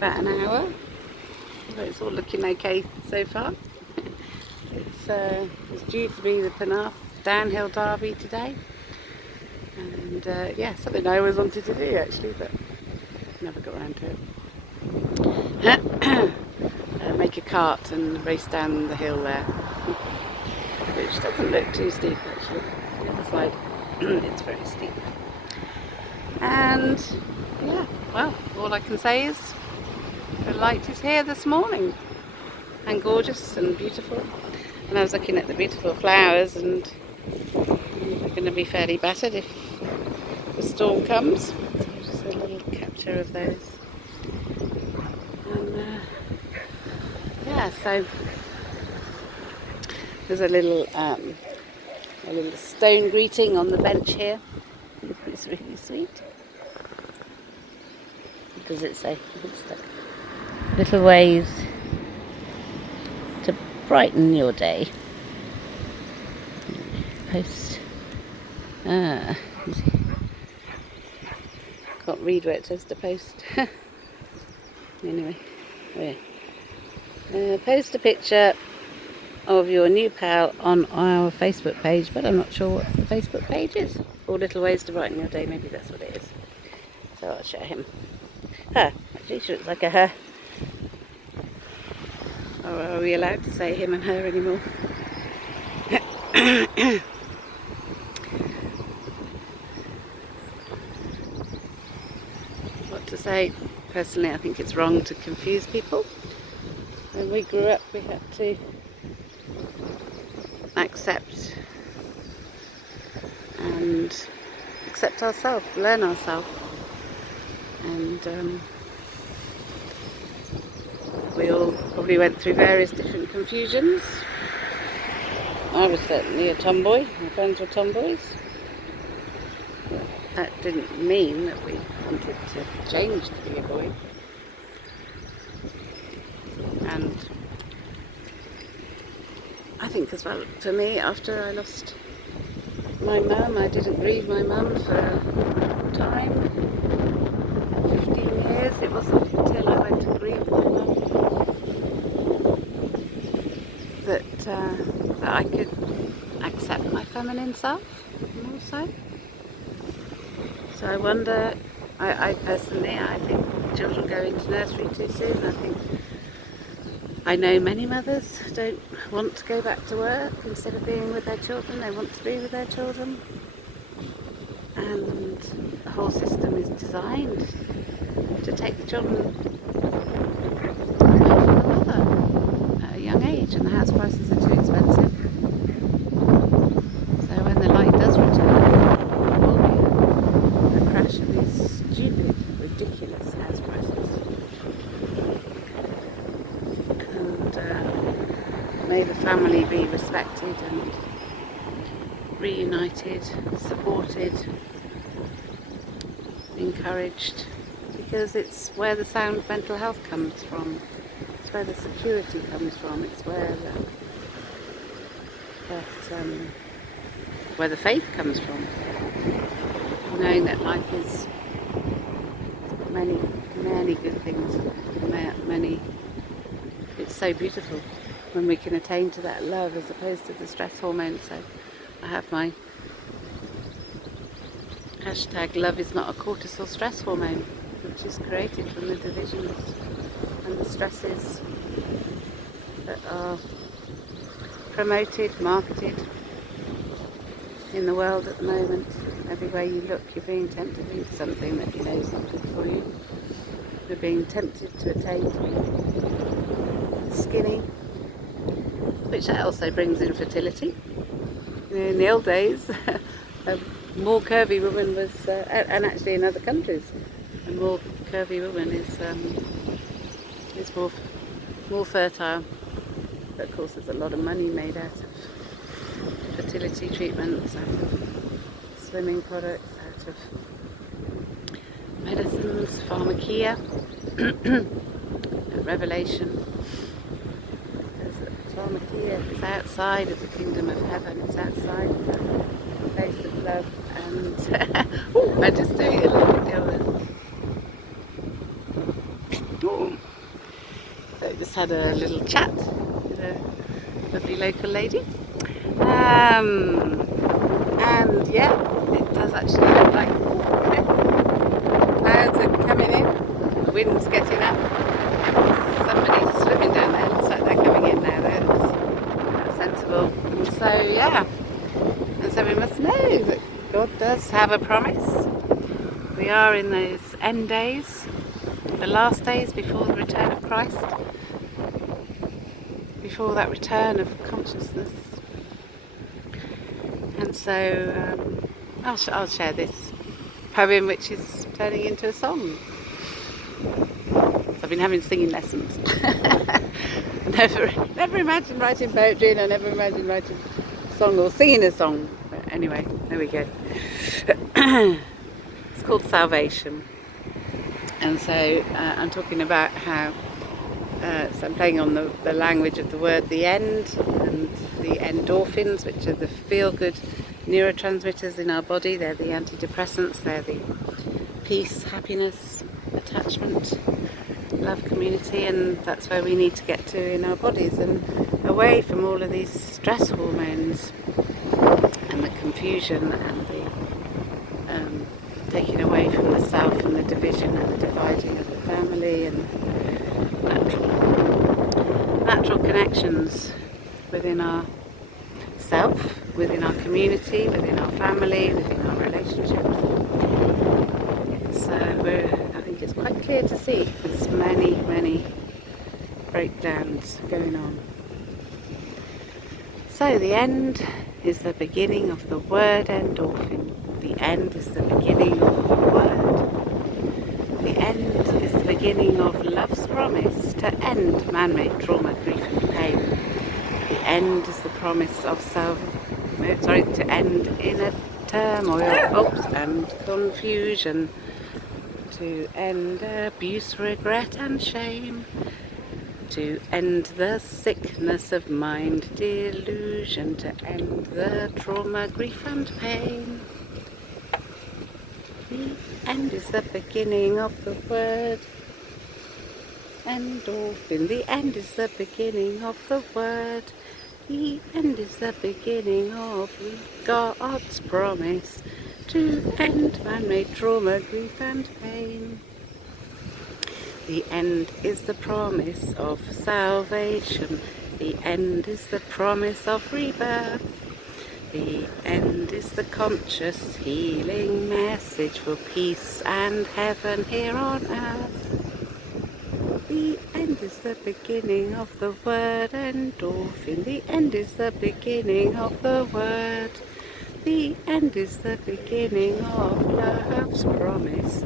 about an hour. But it's all looking okay so far. It's due to be the Penarth Downhill Derby today, and yeah, something I always wanted to do actually, but never got around to it. Make a cart and race down the hill there, which doesn't look too steep actually. The other side, it's very steep. And yeah, well, all I can say is the light is here this morning, and gorgeous and beautiful. And I was looking at the beautiful flowers, and they're going to be fairly battered if the storm comes. So just a little capture of those. And yeah, so there's a little stone greeting on the bench here. It's really sweet. Does it say? Little ways to brighten your day. Post. Can't read where it says to post. Anyway, post a picture of your new pal on our Facebook page, but I'm not sure what the Facebook page is. Or little ways to brighten your day, maybe that's what it is. So I'll show him. Her. Actually, she looks like a her. Or are we allowed to say him and her anymore? What to say? Personally, I think it's wrong to confuse people. When we grew up, we had to accept ourselves, learn ourselves. And we all probably went through various different confusions. I was certainly a tomboy, my friends were tomboys. But that didn't mean that we wanted to change to be a boy. And I think as well, for me, after I lost my mum, I didn't grieve my mum for a time. 15 years, it wasn't until I went to grieve my mum that I could accept my feminine self more so. So I wonder, I personally, I think children go into nursery too soon. I know many mothers don't want to go back to work instead of being with their children. They want to be with their children. And the whole system is designed to take the children away from the mother at a young age, and the house prices are too expensive. So when the light does return, there will be a crash of these stupid, ridiculous house prices. And may the family be respected and reunited, supported, encouraged, because it's where the sound mental health comes from, it's where the security comes from, it's where the faith comes from, knowing that life is many, many good things, it's so beautiful when we can attain to that love as opposed to the stress hormone. So I have my hashtag love is not a cortisol stress hormone, which is created from the divisions and the stresses that are promoted, marketed in the world at the moment. Everywhere you look, you're being tempted into something that you know is not good for you. You're being tempted to attain to be skinny, which that also brings infertility. You know, in the old days, a more curvy woman was, and actually in other countries, a more curvy woman is more fertile. But of course, there's a lot of money made out of fertility treatments, out of slimming products, out of medicines, pharmacia, Revelation. Pharmacia is outside of the kingdom of heaven, it's outside of the place of love, and I'm just doing a little video Oh, so just had a little chat with a lovely local lady. And yeah, it does actually look like clouds are coming in, the wind's getting up. Somebody's swimming down there, looks like they're coming in now. That's sensible. And so yeah, and so we must know that God does have a promise. We are in those end days, the last days before the return of Christ, before that return of consciousness. And so I'll share this poem, which is turning into a song. So I've been having singing lessons. never imagined writing poetry, and I never imagined writing a song or singing a song. But anyway, there we go. It's called Salvation. And so I'm talking about how so I'm playing on the language of the word the end, and the endorphins, which are the feel-good neurotransmitters in our body. They're the antidepressants, they're the peace, happiness, attachment, love, community, and that's where we need to get to in our bodies, and away from all of these stress hormones and the confusion and the taking away from the self and the division and the dividing of the family and natural connections within our self, within our community, within our family, within our relationships. I think it's quite clear to see there's many breakdowns going on. So the end is the beginning of the word endorphin. The end is the beginning of the word. The end is the beginning of love's promise to end man-made trauma, grief and pain. The end is the promise of to end inner turmoil, and confusion. To end abuse, regret and shame. To end the sickness of mind, delusion. To end the trauma, grief and pain. The end is the beginning of the word endorphin. The end is the beginning of the word. The end is the beginning of God's promise to end man-made trauma, grief and pain. The end is the promise of salvation. The end is the promise of rebirth. The end is the conscious healing message for peace and heaven here on earth. The end is the beginning of the word endorphin. The end is the beginning of the word. The end is the beginning of love's promise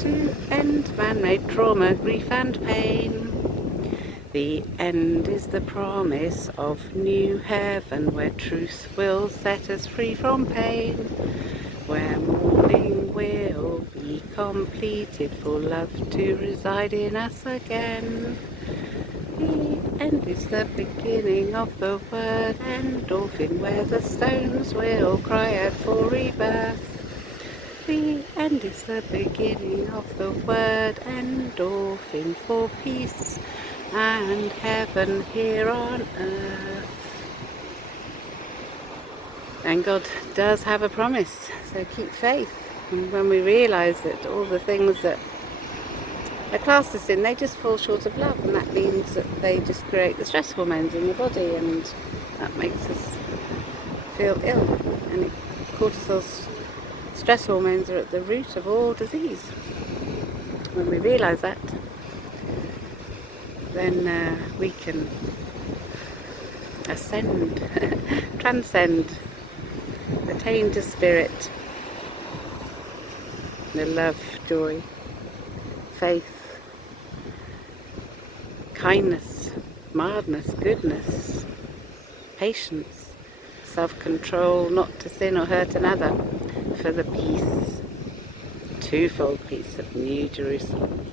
to end man-made trauma, grief and pain. The end is the promise of new heaven, where truth will set us free from pain, where mourning will be completed for love to reside in us again. The end is the beginning of the word endorphin, where the stones will cry out for rebirth. The end is the beginning of the word endorphin, for peace and heaven here on earth. And God does have a promise, so keep faith. And when we realise that all the things that are classed as sin, they just fall short of love, and that means that they just create the stress hormones in the body, and that makes us feel ill. And cortisol's stress hormones are at the root of all disease. When we realise that, then we can ascend, transcend, attain to spirit, the love, joy, faith, kindness, mildness, goodness, patience, self-control, not to sin or hurt another, for the peace, twofold peace of New Jerusalem.